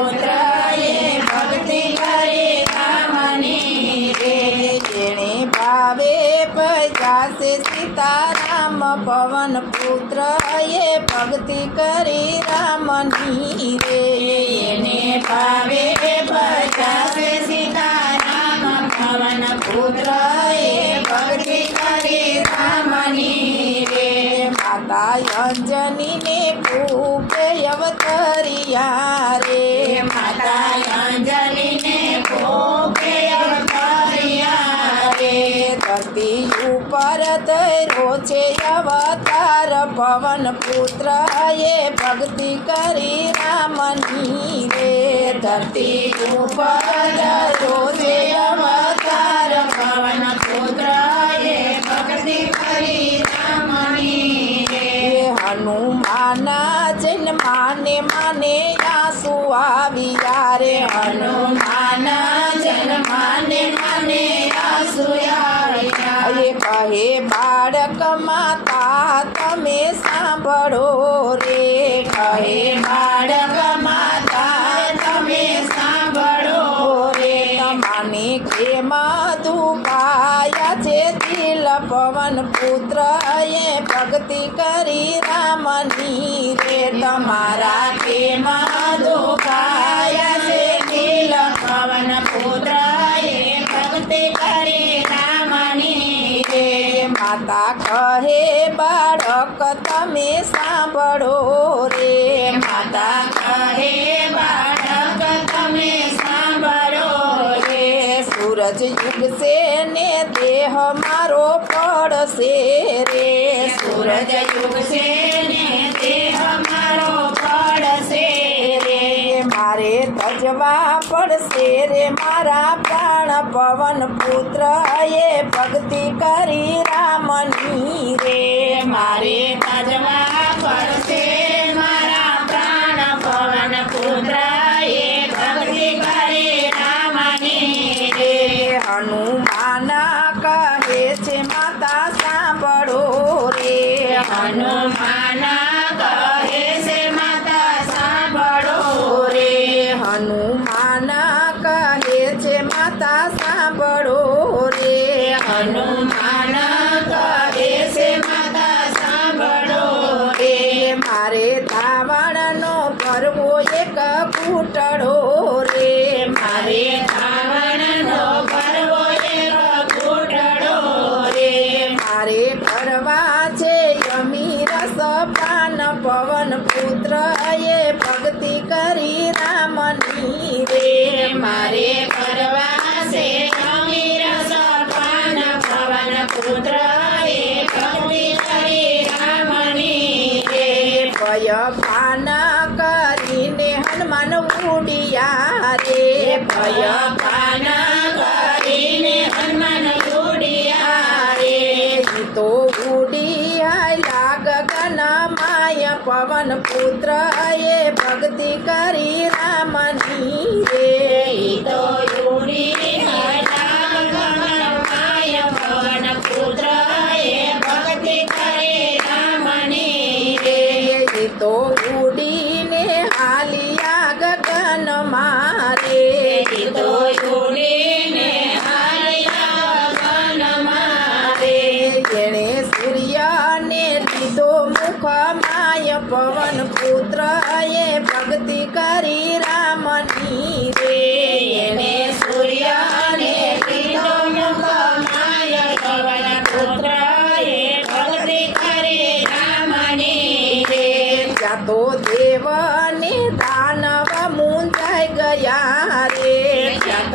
પુત્ર એ ભક્તિ કરી રામની રે. જેણે ભાવે પજાસે સીતારામ, પવન પુત્ર એ ભક્તિ કરી રામની રે. એને ભાવે ભજાવે સીતારામ, પવન પુત્ર એ ભક્તિ કરી રામની રે. માતા અંજનીને કૂપે અવતરિયા રે. પવન પુત્ર એ ભક્તિ કરી રામની રે. ધરતી ઉપર રોજે અવતાર પવન પુત્ર એ ભક્તિ કરી રામની રે. હનુમાના જન્માને માને આંસુ આવ્યા રે. હનુમાન જન્માને માને આસુયા એ કહે બાળક માતા, તમે સાંભળો રે. કહે બાળક માતા, તમે સાંભળો રે. તમાને કેમાં દુખાયા છે દિલ પવન પુત્ર એ ભક્તિ કરી રામની રે. તમારા કેમાં દુખાયા છે દિલ પવન પુત્ર એ ભક્તિ કરી માતા કહે બાળક તમે સાંભળો રે માતા કહે બાળક તમે સાંભળો રે સૂરજ યુગશે ને દેહ મારો પડશે રે સૂરજ યુગ મારે તજવા પડશે રે મારા પ્રાણ પવન પુત્ર એ ભક્તિ કરી રામની રે. મારે તજવા પડશે મારા પ્રાણ પવન પુત્ર એ ભક્તિ કરી રામની રે. હનુમાન કહે છે માતા સાંભળો રે. હનુમાન સાંભળો રે, હનુમાન કહે છે, માતા, સાંભળો રે. મારે ધાવણનો કરવો એક કૂટડો રે. મારે ધાવણનો કરવો એક ઘૂંટડો રે. મારે કરવા છે અમીર સપાન, પવન પુત્ર એ ભક્તિ કરી રામની રે. મારે કરવા છે અમીર સપાન પવન પુત્ર એ ભક્તિ કરી રામની રે ભય પાન કરીને હનુમાન ઉડિયા રે ભય પાન કરીને હનુમાન ઉડિયા રે તો ઉડિયા ગગન માય પવન પુત્ર એ ભક્તિ કરી લીધો મુખ માય પવન પુત્ર એ ભક્તિ કરી રામની રે. એને સૂર્ય અને રે. ત્યાં તો દેવને દાનવ મુંજાઈ ગયા રે. ત્યાં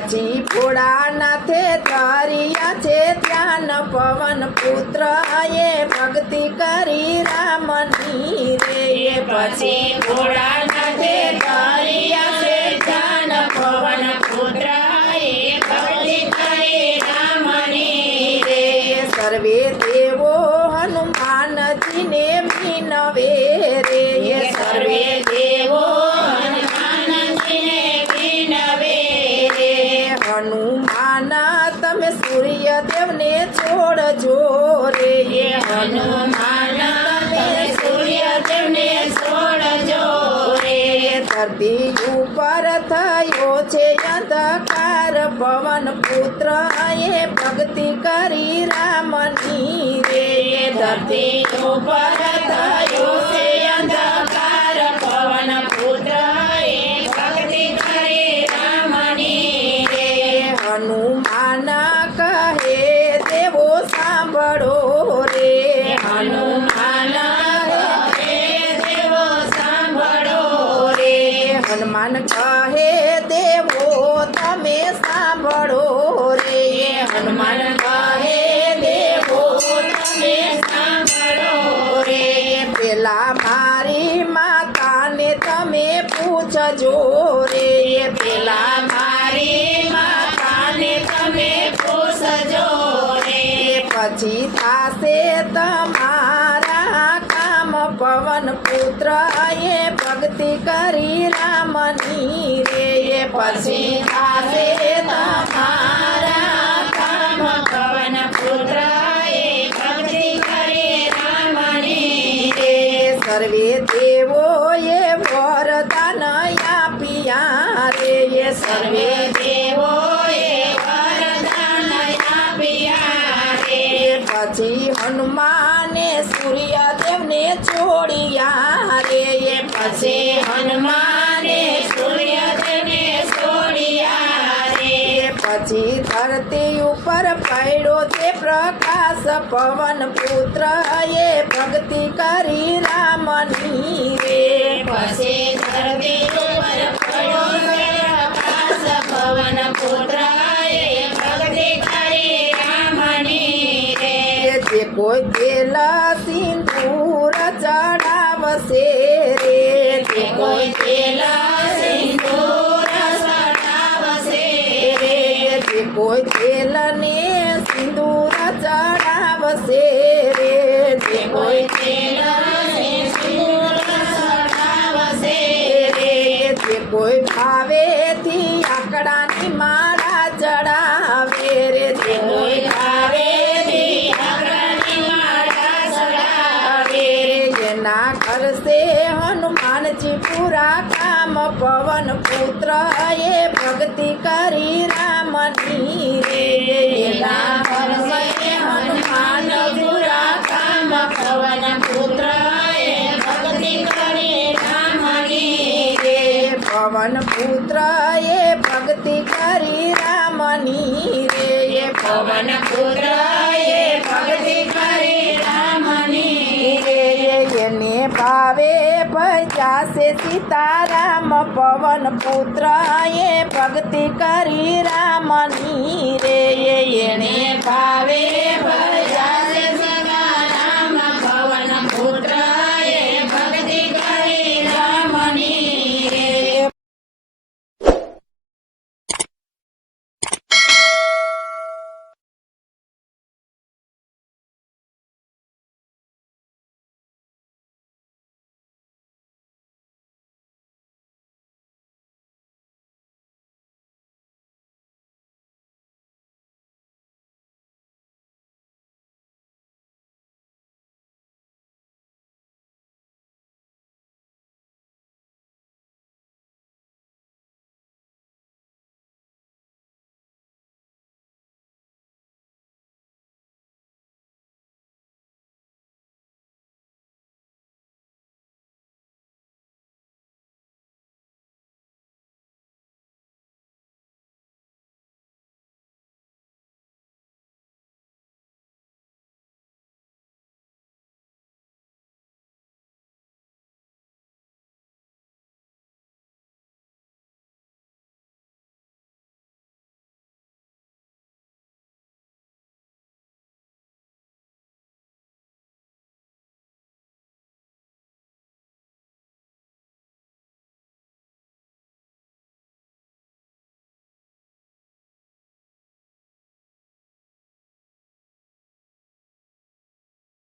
પછી ભોળાનાથે ધરિયા છે ધ્યાન, પવન પુત્ર એ ભક્તિ કરી રામની રે. પછી ભોળાનાથે ધરિયા છે પવન પુત્ર એ ભક્તિ કરી રામની રે ધરતી ઉપર પછી થાશે તમારા કામ. પવન પુત્ર એ ભક્તિ કરી રામની રે. પછી થાશે તમારા કામ. એ સર્વે દેવો એ વરદાન સર્વે હનુમાને સૂર્ય છોડ્યા રે પછી ધરતી ઉપર પડ્યો તે પ્રકાશ પવન પુત્ર એ ભક્તિ કરી રામની રે. પછી ધરતી ઉપર પડ્યો પ્રકાશ પવન પુત્ર એ ભક્તિ કરી રામની રે. જે કોઈ તેલ સિંદૂર ચડાવશે રે રે જે કોઈ ભાવેથી આકડાની માળા ચડાવે રે જે કોઈ કરશે હનુમાનજી પૂરા કામ પવન પુત્ર એ ભક્તિ કરી રામની પવન પુત્ર એ ભક્તિ કરી રામની રે. પવન પુત્ર એ ભક્તિ કરી રામની રે. એને ભાવે ભજાશે સીતારામ. પવન પુત્ર એ ભક્તિ કરી રામની